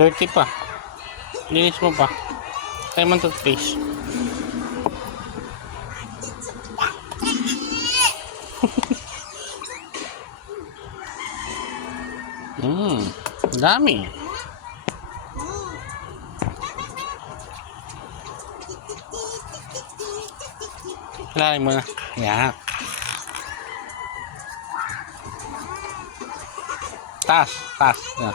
Dirty pa. Linis mo pa. Tayo man toothpaste. Dami. Hilahin mo na. Yan. Taas. Yan.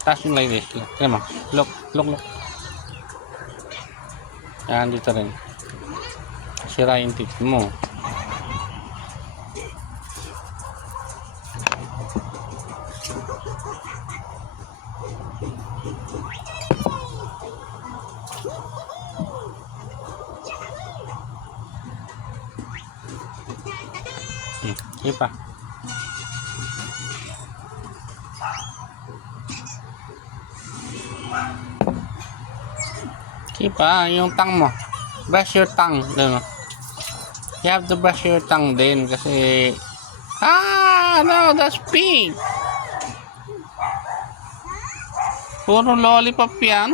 Taas yung like this. Tignan mo. Look. Yan, dito rin. Sira yung tip mo. Sige pa. Sige pa, yung tongue mo. Brush your tongue. You have to brush your tongue din kasi... no, that's pink. Puro lollipop yan.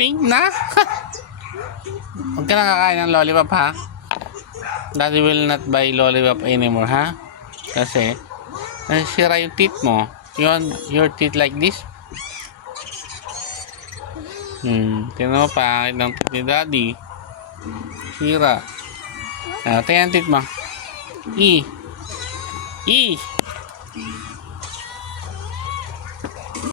Pink na? Huwag ka nakakain ng lollipop, ha? Daddy will not buy lollipop anymore, ha? Kasi nasisira yung teeth mo. You want your teeth like this? Tingnan mo pa ng teeth ni Daddy. Sira. Tingnan ang teeth mo. E.